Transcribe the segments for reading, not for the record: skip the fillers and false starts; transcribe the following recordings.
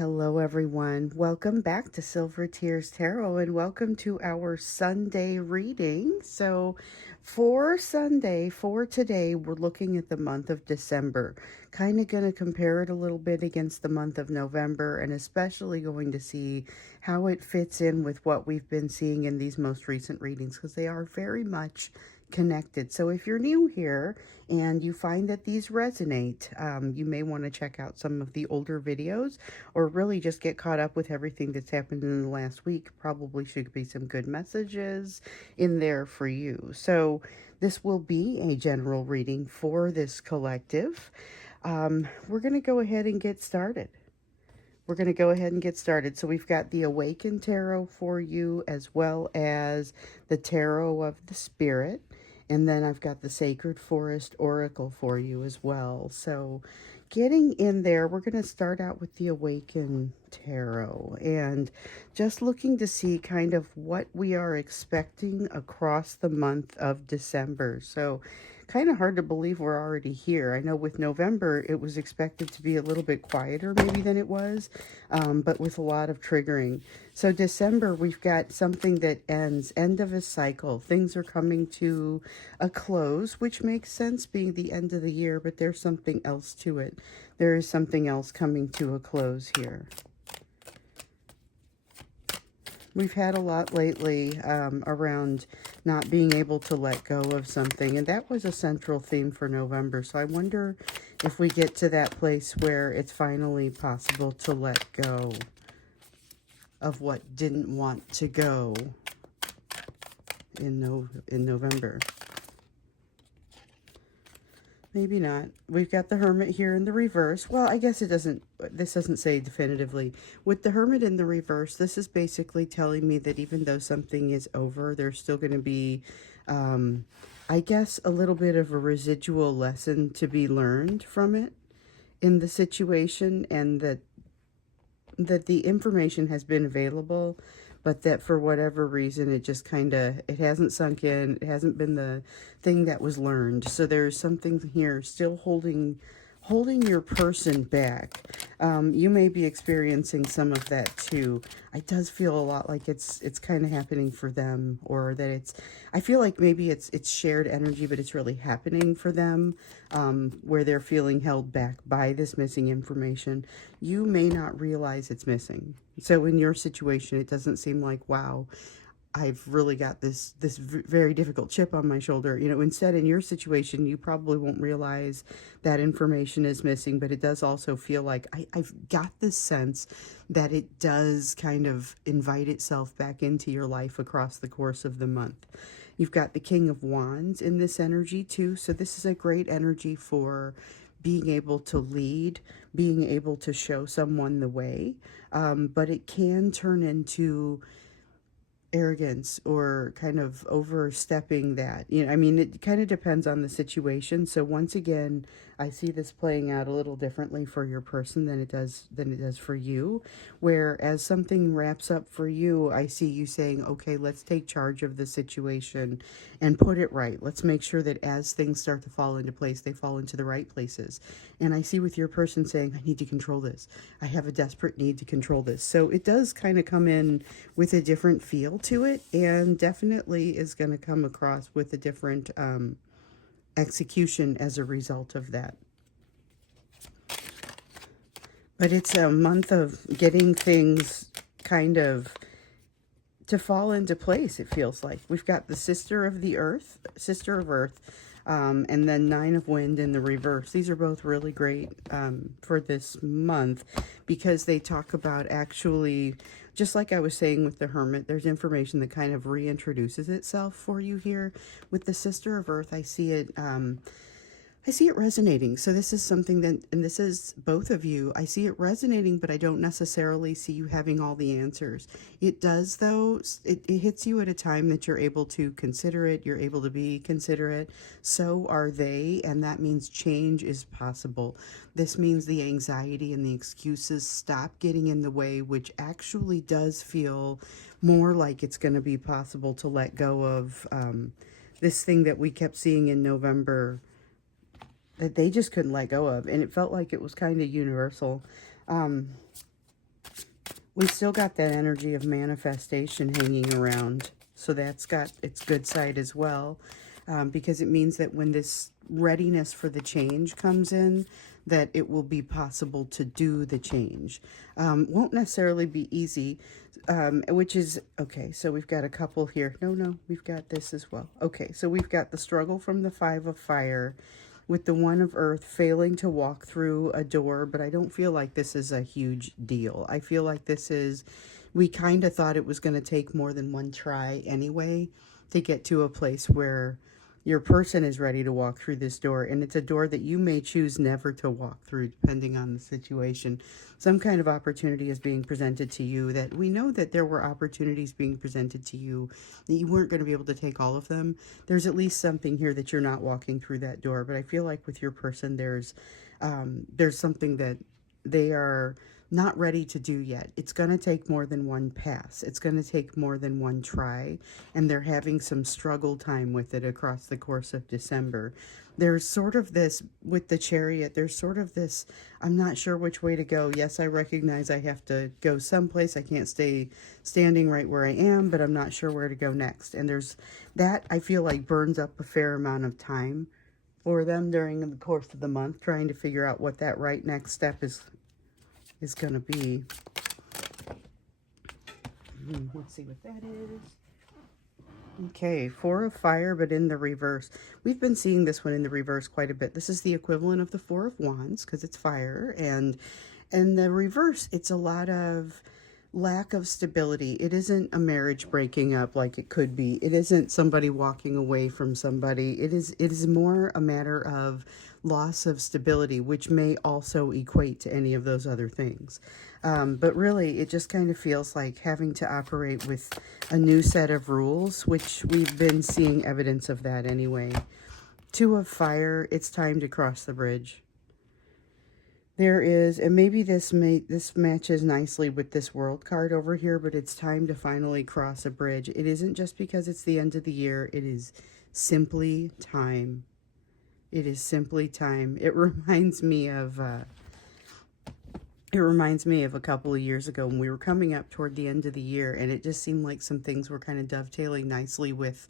Hello, everyone. Welcome back to Silver Tears Tarot and welcome to our Sunday reading. So, for Sunday, for today, we're looking at the month of December. Kind of going to compare it a little bit against the month of November and especially going to see how it fits in with what we've been seeing in these most recent readings because they are very much connected. So if you're new here and you find that these resonate, you may want to check out some of the older videos or really just get caught up with everything that's happened in the last week. Probably should be some good messages in there for you. So this will be a general reading for this collective. We're going to go ahead and get started. So we've got the Awakened Tarot for you as well as the Tarot of the Spirit. And then I've got the Sacred Forest Oracle for you as well. So getting in there, we're going to start out with the Awakened Tarot and just looking to see kind of what we are expecting across the month of December. So kind of hard to believe we're already here. I know with November, it was expected to be a little bit quieter maybe than it was, but with a lot of triggering. So December, we've got something that ends, end of a cycle. Things are coming to a close, which makes sense being the end of the year, but there's something else to it. There is something else coming to a close here. We've had a lot lately around not being able to let go of something, and that was a central theme for November. So I wonder if we get to that place where it's finally possible to let go of what didn't want to go in November. Maybe not. We've got the Hermit here in the reverse. Well, I guess this doesn't say definitively. With the Hermit in the reverse, this is basically telling me that even though something is over, there's still going to be, I guess, a little bit of a residual lesson to be learned from it in the situation, and that the information has been available, but that for whatever reason it just kind of, it hasn't sunk in, it hasn't been the thing that was learned. So there's something here still holding your person back. You may be experiencing some of that too. It does feel a lot like it's kind of happening for them, or that I feel like maybe it's shared energy, but it's really happening for them, where they're feeling held back by this missing information. You may not realize it's missing. So in your situation, it doesn't seem like, wow, I've really got this very difficult chip on my shoulder. You know, instead, in your situation, you probably won't realize that information is missing, but it does also feel like I've got this sense that it does kind of invite itself back into your life across the course of the month. You've got the King of Wands in this energy too, so this is a great energy for being able to lead, being able to show someone the way, but it can turn into arrogance or kind of overstepping that. You know, I mean, it kind of depends on the situation. So once again, I see this playing out a little differently for your person than it does for you. Where as something wraps up for you, I see you saying, okay, let's take charge of the situation and put it right. Let's make sure that as things start to fall into place, they fall into the right places. And I see with your person saying, I need to control this. I have a desperate need to control this. So it does kind of come in with a different feel to it, and definitely is going to come across with a different execution as a result of that. But it's a month of getting things kind of to fall into place, it feels like. We've got the Sister of Earth, and then Nine of Wind in the reverse. These are both really great for this month because they talk about actually, just like I was saying with the Hermit, there's information that kind of reintroduces itself for you here. With the Sister of Earth, I see it resonating. So this is something that, and this is both of you, I see it resonating, but I don't necessarily see you having all the answers. It does, though. It hits you at a time that you're able to consider it. You're able to be considerate. So are they, and that means change is possible. This means the anxiety and the excuses stop getting in the way, which actually does feel more like it's going to be possible to let go of this thing that we kept seeing in November that they just couldn't let go of, and it felt like it was kind of universal. We still got that energy of manifestation hanging around. So that's got its good side as well, because it means that when this readiness for the change comes in, that it will be possible to do the change. Won't necessarily be easy, which is, okay, so we've got a couple here. No, we've got this as well. Okay, so we've got the struggle from the Five of Fire with the One of Earth failing to walk through a door, but I don't feel like this is a huge deal. I feel like this is, we kind of thought it was going to take more than one try anyway to get to a place where your person is ready to walk through this door, and it's a door that you may choose never to walk through depending on the situation. Some kind of opportunity is being presented to you that we know that there were opportunities being presented to you that you weren't going to be able to take all of them. There's at least something here that you're not walking through that door, but I feel like with your person there's something that they are not ready to do yet. It's going to take more than one pass. It's going to take more than one try, and they're having some struggle time with it across the course of December. There's sort of this, with the Chariot, there's sort of this, I'm not sure which way to go. Yes, I recognize I have to go someplace. I can't stay standing right where I am, but I'm not sure where to go next. And there's that, I feel like, burns up a fair amount of time for them during the course of the month, trying to figure out what that right next step is going to be. Let's see what that is. Okay, Four of Fire, but in the reverse. We've been seeing this one in the reverse quite a bit. This is the equivalent of the Four of Wands because it's fire, and the reverse, it's a lot of lack of stability. It isn't a marriage breaking up like it could be. It isn't somebody walking away from somebody. It is more a matter of loss of stability, which may also equate to any of those other things. But really, it just kind of feels like having to operate with a new set of rules, which we've been seeing evidence of that anyway. Two of Fire, it's time to cross the bridge. There is, and maybe this matches nicely with this World card over here, but it's time to finally cross a bridge. It isn't just because it's the end of the year. It is simply time. It is simply time. It reminds me of a couple of years ago when we were coming up toward the end of the year, and it just seemed like some things were kind of dovetailing nicely with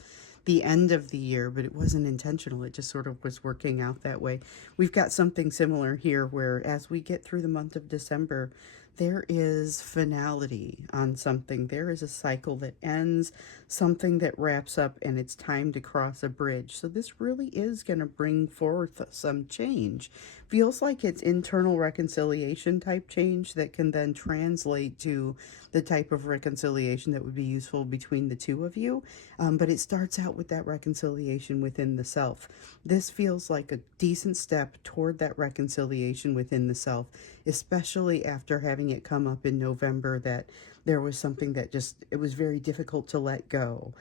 the end of the year, but it wasn't intentional. It just sort of was working out that way. We've got something similar here where as we get through the month of December, there is finality on something. There is a cycle that ends, something that wraps up, and it's time to cross a bridge. So this really is going to bring forth some change. Feels like it's internal reconciliation type change that can then translate to the type of reconciliation that would be useful between the two of you. But it starts out with that reconciliation within the self. This feels like a decent step toward that reconciliation within the self, especially after having it come up in November that there was something that just, it was very difficult to let go.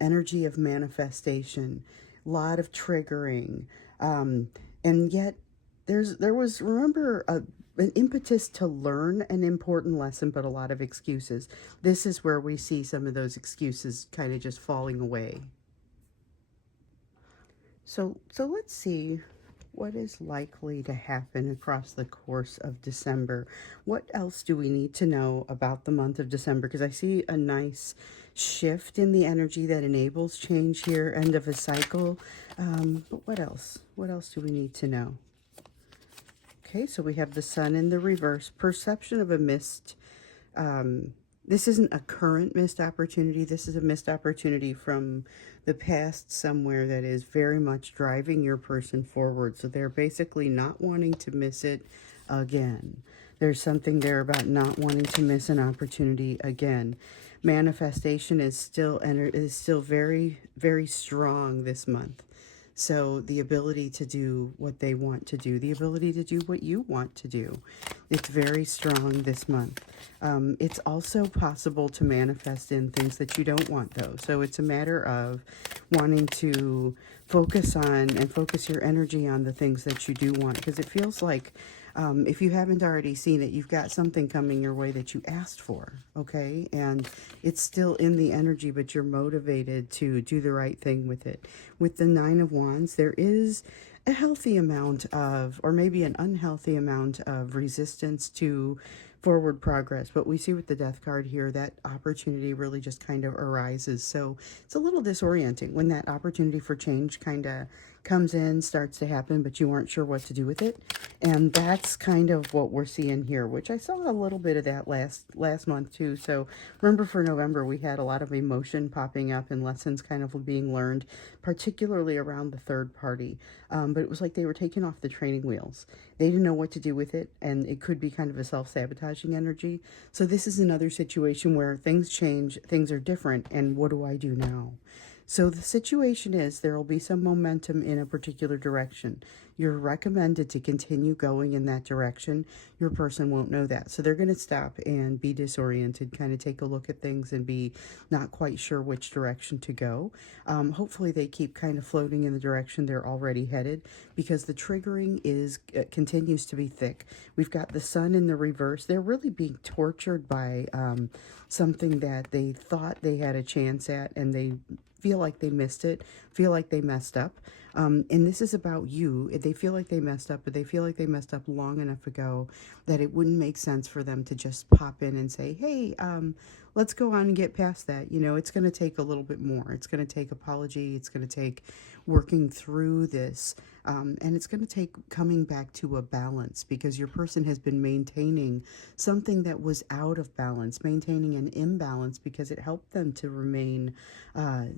Energy of manifestation, a lot of triggering, and yet there was, remember, an impetus to learn an important lesson, but a lot of excuses. This is where we see some of those excuses kind of just falling away. So let's see what is likely to happen across the course of December. What else do we need to know about the month of December? Because I see a nice shift in the energy that enables change here, end of a cycle. But what else? What else do we need to know? Okay, so we have the Sun in the reverse. Perception of a missed, this isn't a current missed opportunity. This is a missed opportunity from the past somewhere that is very much driving your person forward. So they're basically not wanting to miss it again. There's something there about not wanting to miss an opportunity again. Manifestation is still very, very strong this month. So the ability to do what they want to do, the ability to do what you want to do, it's very strong this month. It's also possible to manifest in things that you don't want, though. So it's a matter of wanting to focus on and focus your energy on the things that you do want, because it feels like if you haven't already seen it, you've got something coming your way that you asked for, okay? And it's still in the energy, but you're motivated to do the right thing with it. With the Nine of Wands, there is a healthy amount of, or maybe an unhealthy amount of resistance to forward progress. But we see with the death card here that opportunity really just kind of arises. So it's a little disorienting when that opportunity for change kind of comes in, starts to happen, but you aren't sure what to do with it. And that's kind of what we're seeing here, which I saw a little bit of that last month too. So remember, for November, we had a lot of emotion popping up and lessons kind of being learned, particularly around the third party. But it was like they were taking off the training wheels. They didn't know what to do with it, and it could be kind of a self-sabotaging energy. So this is another situation where things change, things are different, and what do I do now? So the situation is there will be some momentum in a particular direction. You're recommended to continue going in that direction. Your person won't know that. So they're going to stop and be disoriented, kind of take a look at things and be not quite sure which direction to go. Hopefully they keep kind of floating in the direction they're already headed, because the triggering continues to be thick. We've got the sun in the reverse. They're really being tortured by something that they thought they had a chance at, and they feel like they missed it, feel like they messed up. And this is about you. They feel like they messed up, but they feel like they messed up long enough ago that it wouldn't make sense for them to just pop in and say, hey, let's go on and get past that. You know, it's going to take a little bit more. It's going to take apology. It's going to take working through this. And it's going to take coming back to a balance, because your person has been maintaining something that was out of balance, maintaining an imbalance, because it helped them to remain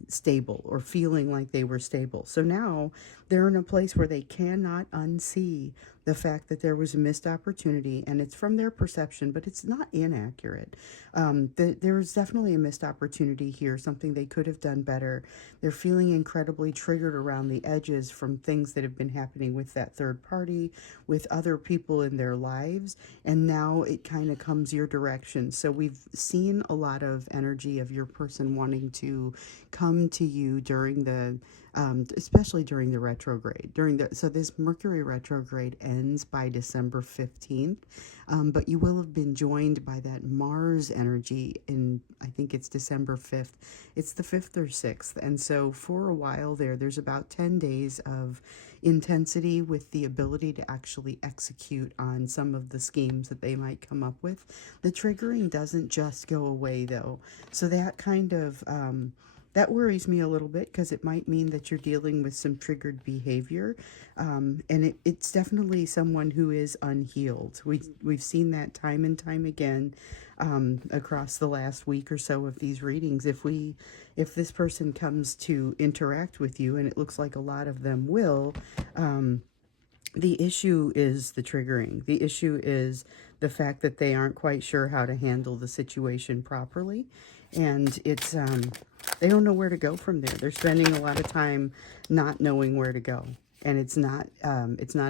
stable, or feeling like they were stable. So now they're in a place where they cannot unsee the fact that there was a missed opportunity, and it's from their perception, but it's not inaccurate. There was definitely a missed opportunity here, something they could have done better. They're feeling incredibly triggered around the edges from things that have been happening with that third party, with other people in their lives, and now it kind of comes your direction. So we've seen a lot of energy of your person wanting to come to you during the especially during the retrograde. So this Mercury retrograde ends by December 15th, but you will have been joined by that Mars energy in, I think it's December 5th. It's the 5th or 6th, and so for a while there's about 10 days of intensity with the ability to actually execute on some of the schemes that they might come up with. The triggering doesn't just go away though, so that kind of that worries me a little bit, because it might mean that you're dealing with some triggered behavior, and it's definitely someone who is unhealed. We've seen that time and time again across the last week or so of these readings. If this person comes to interact with you, and it looks like a lot of them will, the issue is the triggering. The issue is the fact that they aren't quite sure how to handle the situation properly, and it's they don't know where to go from there. They're spending a lot of time not knowing where to go, and it's not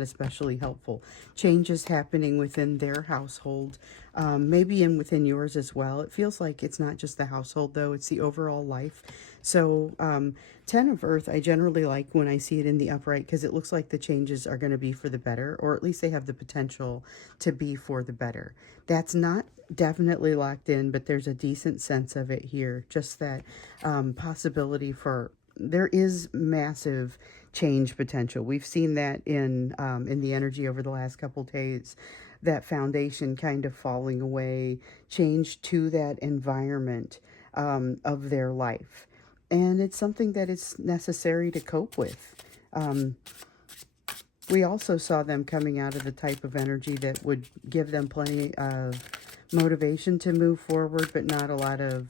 especially helpful. Changes happening within their household, maybe within yours as well. It feels like it's not just the household though, it's the overall life. So 10 of Earth, I generally like when I see it in the upright, because it looks like the changes are going to be for the better, or at least they have the potential to be for the better. That's not definitely locked in, but there's a decent sense of it here. Just that possibility for, there is massive change potential. We've seen that in the energy over the last couple days, that foundation kind of falling away, change to that environment of their life. And it's something that is necessary to cope with. We also saw them coming out of the type of energy that would give them plenty of motivation to move forward, but not a lot of,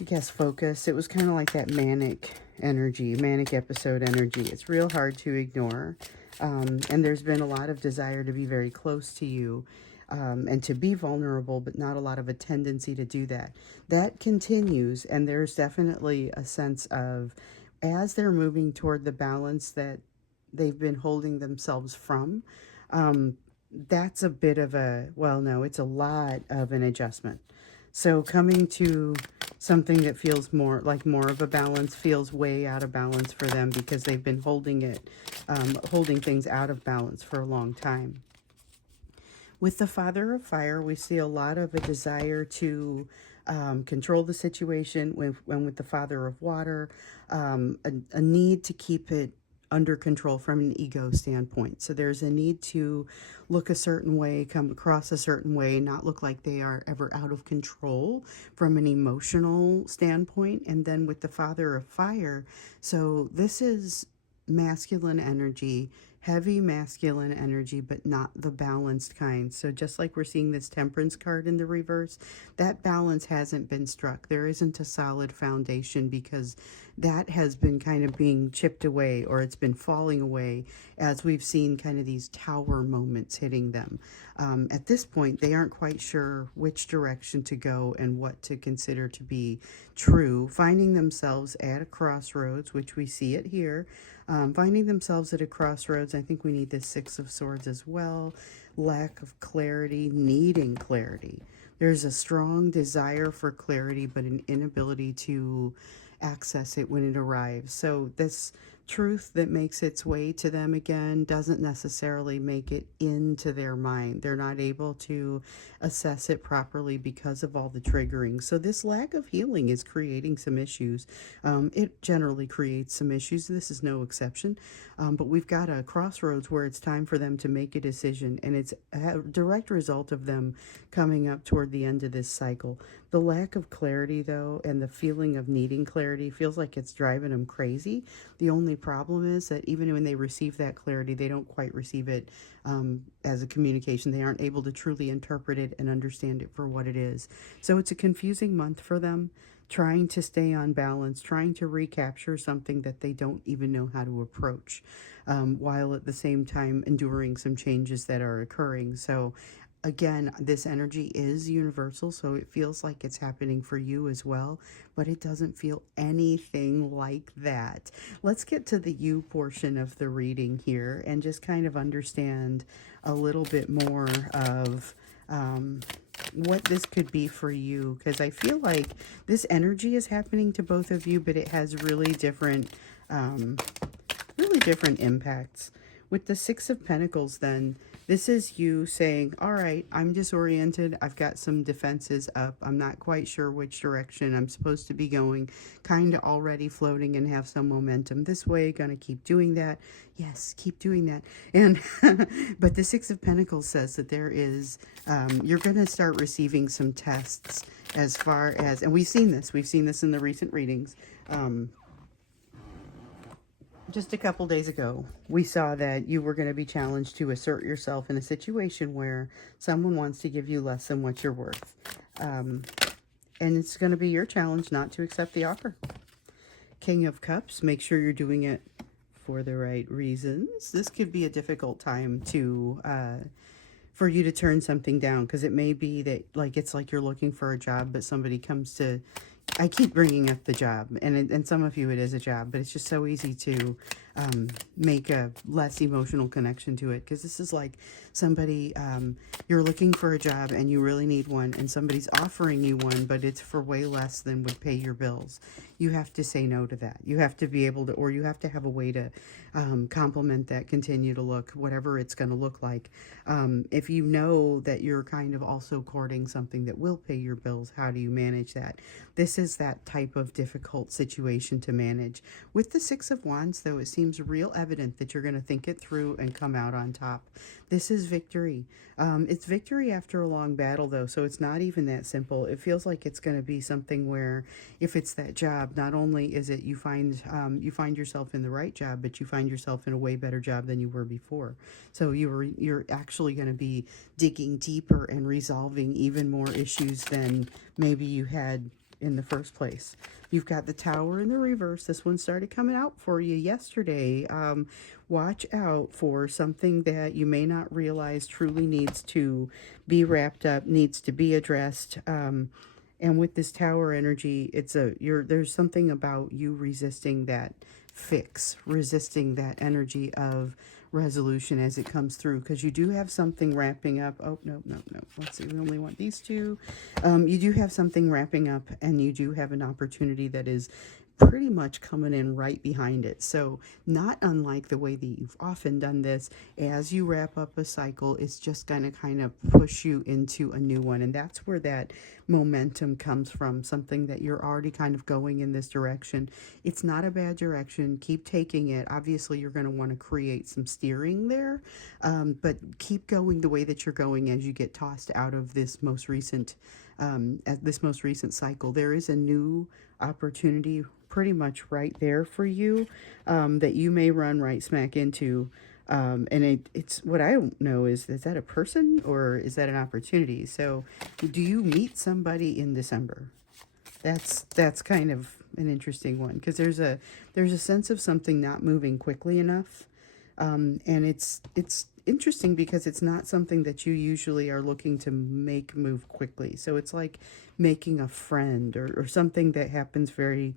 I guess, focus. It was kind of like that manic energy, manic episode energy. It's real hard to ignore. And there's been a lot of desire to be very close to you, and to be vulnerable, but not a lot of a tendency to do that. That continues, and there's definitely a sense of, as they're moving toward the balance that they've been holding themselves from, that's a bit of a, well, no, it's a lot of an adjustment. So coming to something that feels more of a balance feels way out of balance for them, because they've been holding things out of balance for a long time. With the Father of Fire, we see a lot of a desire to control the situation. When with the Father of Water, a need to keep it under control from an ego standpoint. So there's a need to look a certain way, come across a certain way, not look like they are ever out of control from an emotional standpoint. And then with the Father of Fire, so this is masculine energy, heavy masculine energy, but not the balanced kind. So just like we're seeing this Temperance card in the reverse, that balance hasn't been struck. There isn't a solid foundation because that has been kind of being chipped away, or it's been falling away as we've seen kind of these tower moments hitting them. At this point, they aren't quite sure which direction to go and what to consider to be true, finding themselves at a crossroads, which we see it here. Finding themselves at a crossroads. I think we need this Six of Swords as well. Lack of clarity, needing clarity. There's a strong desire for clarity, but an inability to access it when it arrives. So this truth that makes its way to them again doesn't necessarily make it into their mind. They're not able to assess it properly because of all the triggering. So this lack of healing is creating some issues. It generally creates some issues. This is no exception. But we've got a crossroads where it's time for them to make a decision, and it's a direct result of them coming up toward the end of this cycle. The lack of clarity, though, and the feeling of needing clarity feels like it's driving them crazy. The only problem is that even when they receive that clarity, they don't quite receive it as a communication. They aren't able to truly interpret it and understand it for what it is. So it's a confusing month for them, trying to stay on balance, trying to recapture something that they don't even know how to approach, while at the same time enduring some changes that are occurring. So again, this energy is universal, so it feels like it's happening for you as well, but it doesn't feel anything like that. Let's get to the you portion of the reading here and just kind of understand a little bit more of what this could be for you, because I feel like this energy is happening to both of you, but it has really different impacts. With the Six of Pentacles, then, this is you saying, all right, I'm disoriented. I've got some defenses up. I'm not quite sure which direction I'm supposed to be going. Kind of already floating and have some momentum this way. Gonna keep doing that. Yes, keep doing that. And but the Six of Pentacles says that there is, you're going to start receiving some tests as far as, and we've seen this in the recent readings. Just a couple days ago, we saw that you were going to be challenged to assert yourself in a situation where someone wants to give you less than what you're worth. And it's going to be your challenge not to accept the offer. King of Cups, make sure you're doing it for the right reasons. This could be a difficult time to for you to turn something down, because it may be that it's like you're looking for a job, but somebody comes to, I keep bringing up the job, and some of you it is a job, but it's just so easy to make a less emotional connection to it, because this is like somebody, you're looking for a job and you really need one, and somebody's offering you one, but it's for way less than would pay your bills. You have to say no to that. You have to be able to, or you have to have a way to complement that, continue to look, whatever it's going to look like. If you know that you're kind of also courting something that will pay your bills, how do you manage that? This is that type of difficult situation to manage. With the Six of Wands, though, it seems real evident that you're going to think it through and come out on top. This is victory. It's victory after a long battle, though, so it's not even that simple. It feels like it's going to be something where, if it's that job, not only is it you find yourself in the right job, but you find yourself in a way better job than you were before. So you're actually going to be digging deeper and resolving even more issues than maybe you had in the first place. You've got the Tower in the reverse. This one started coming out for you yesterday. Watch out for something that you may not realize truly needs to be wrapped up, needs to be addressed. And with this Tower energy, there's something about you resisting that fix, resisting that energy of resolution as it comes through, because you do have something wrapping up. Oh, no. Let's see, we only want these two. You do have something wrapping up, and you do have an opportunity that is pretty much coming in right behind it. So not unlike the way that you've often done this, as you wrap up a cycle, it's just going to kind of push you into a new one. And that's where that momentum comes from, something that you're already kind of going in this direction. It's not a bad direction. Keep taking it. Obviously, you're going to want to create some steering there, but keep going the way that you're going as you get tossed out of this most recent cycle. There is a new opportunity pretty much right there for you, that you may run right smack into. And it's what I don't know is that a person or is that an opportunity? So do you meet somebody in December? That's kind of an interesting one, because there's a sense of something not moving quickly enough. And it's interesting because it's not something that you usually are looking to make move quickly. So it's like making a friend, or something that happens very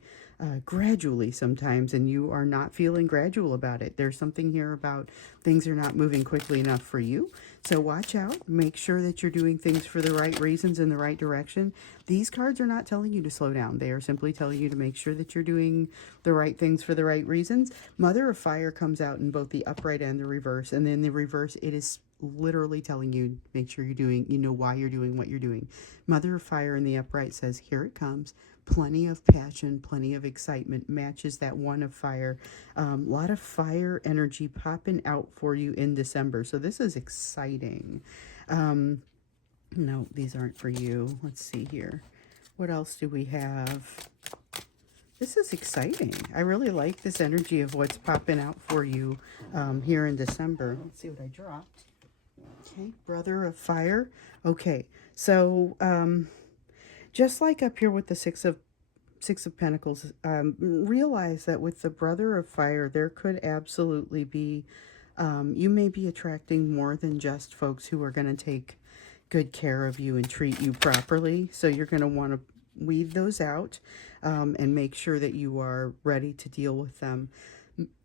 gradually sometimes, and you are not feeling gradual about it. There's something here about things are not moving quickly enough for you. So watch out. Make sure that you're doing things for the right reasons in the right direction. These cards are not telling you to slow down. They are simply telling you to make sure that you're doing the right things for the right reasons. Mother of Fire comes out in both the upright and the reverse. And then the reverse, it is literally telling you, make sure you're doing, you know why you're doing what you're doing. Mother of Fire in the upright says, here it comes. Plenty of passion, plenty of excitement, matches that one of fire. A lot of fire energy popping out for you in December. So this is exciting. No, these aren't for you. Let's see here. What else do we have? This is exciting. I really like this energy of what's popping out for you here in December. Let's see what I dropped. Okay, Brother of Fire. Okay, so just like up here with the Six of Pentacles, realize that with the Brother of Fire, there could absolutely be, you may be attracting more than just folks who are going to take good care of you and treat you properly. So you're going to want to weed those out and make sure that you are ready to deal with them.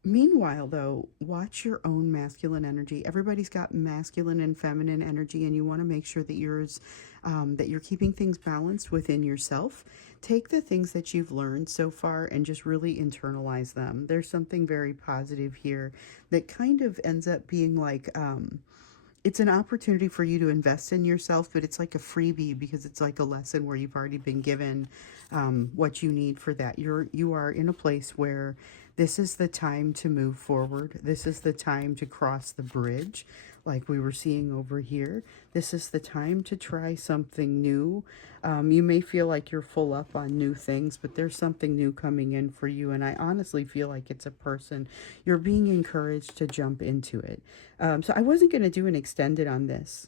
Meanwhile, though, watch your own masculine energy. Everybody's got masculine and feminine energy, and you want to make sure that yours, that you're keeping things balanced within yourself. Take the things that you've learned so far and just really internalize them. There's something very positive here that kind of ends up being like, it's an opportunity for you to invest in yourself, but it's like a freebie because it's like a lesson where you've already been given what you need for that. You are in a place where this is the time to move forward. This is the time to cross the bridge, like we were seeing over here. This is the time to try something new. You may feel like you're full up on new things, but there's something new coming in for you. And I honestly feel like it's a person. You're being encouraged to jump into it. So I wasn't going to do an extended on this,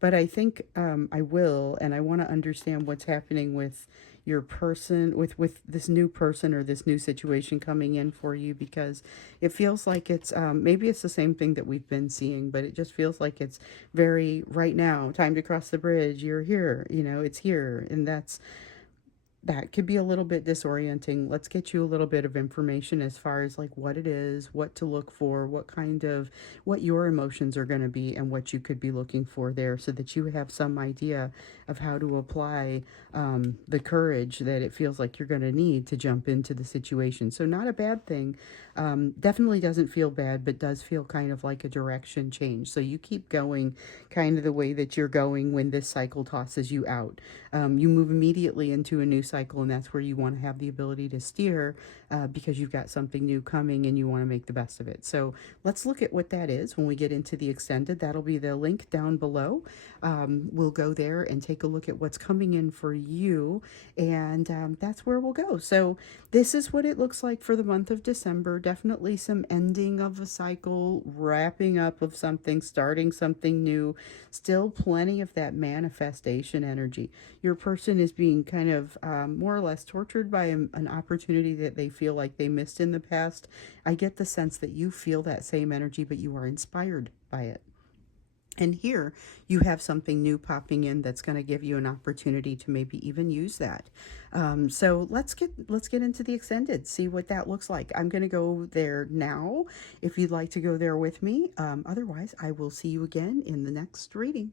but I think I will. And I want to understand what's happening with your person, with this new person or this new situation coming in for you, because it feels like it's maybe it's the same thing that we've been seeing, but it just feels like it's very right now, time to cross the bridge, you're here, you know, it's here. And that could be a little bit disorienting. Let's get you a little bit of information as far as like what it is, what to look for, what your emotions are going to be, and what you could be looking for there, so that you have some idea of how to apply the courage that it feels like you're going to need to jump into the situation. So not a bad thing. Definitely doesn't feel bad, but does feel kind of like a direction change. So you keep going kind of the way that you're going when this cycle tosses you out. You move immediately into a new cycle, and that's where you want to have the ability to steer because you've got something new coming and you want to make the best of it. So let's look at what that is when we get into the extended. That'll be the link down below. We'll go there and take a look at what's coming in for you, and that's where we'll go. So this is what it looks like for the month of December. Definitely some ending of a cycle, wrapping up of something, starting something new. Still plenty of that manifestation energy. Your person is being kind of more or less tortured by an opportunity that they feel like they missed in the past. I get the sense that you feel that same energy, but you are inspired by it. And here you have something new popping in that's going to give you an opportunity to maybe even use that. So let's get into the extended, see what that looks like. I'm going to go there now if you'd like to go there with me. Otherwise, I will see you again in the next reading.